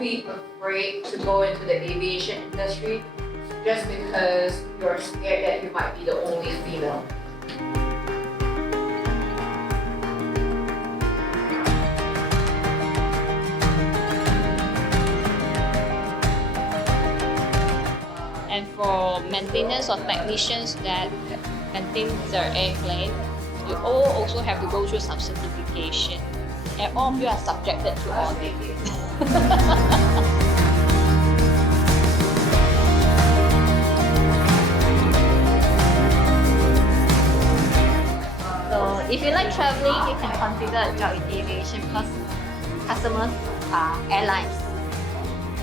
be afraid to go into the aviation industry just because you're scared that you might be the only female. And for maintenance or technicians that maintain their airplane, you all also have to go through some certification. And all of you are subjected to audit. So if you like traveling, you can consider a job in aviation because customers are airlines.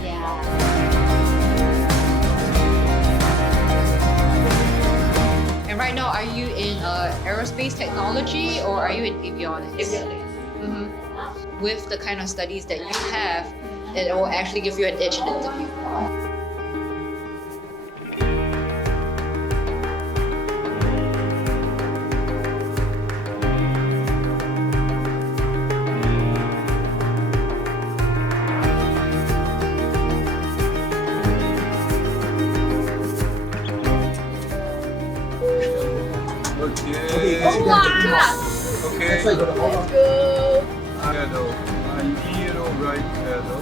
Yeah. And right now, are you in aerospace technology or are you in avionics? Avionics. With the kind of studies that you have, it will actually give you an edge in the interview. Okay. Okay. Let's go. Pedal. Hero, right pedal.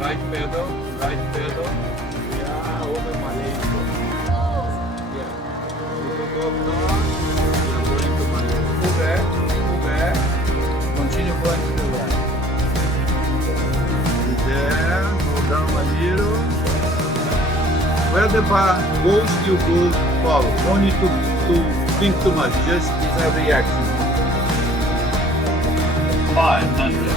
Right pedal. Right pedal. Yeah, over Malaysia. Yeah. Go up north. We are going to Malaysia. Pull back. Pull back. Continue going to the left. There. Go down a little. Where the bar goes, you go follow. No need to think too much. Just is a reaction. 500.